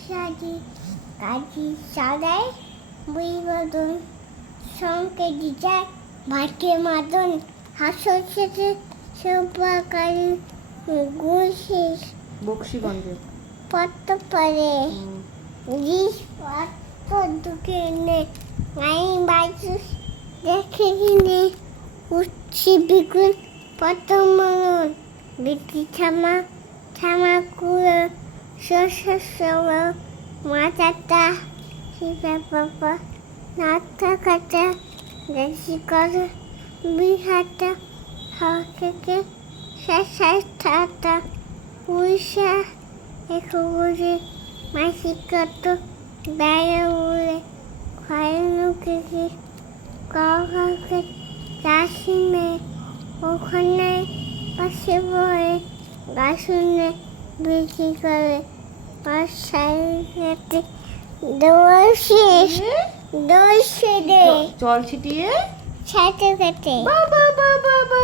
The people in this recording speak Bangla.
সাজি কাজি সাদাই বইবদন সঙ্গে দিজায় ভাটে মাদন হাসর শেষে সৌপাকারী গুছিস বক্সিগঞ্জে পত্ত পারে জিস পত্ত দুকে নে নাই বাইসুস দেখে কিনে উঠছি বিগুন পত্ত মনন বিটি থামা থামা কুলো শস্য মাথাটা শিবা বাবা নাথা কাটা দেশি করে বিহাটা হাকে শেষটা উড়িষ্যা একুরে মাসিকত বেড়ে উড়ে খয়নুকে কাউকে চাষি মেয়ে ওখানে পাশে বয়ে গাছুনে বিক্রি করে পাশাইতে দোষ দে জল ছিটিয়ে ছাতে কাটে বাবা বাবা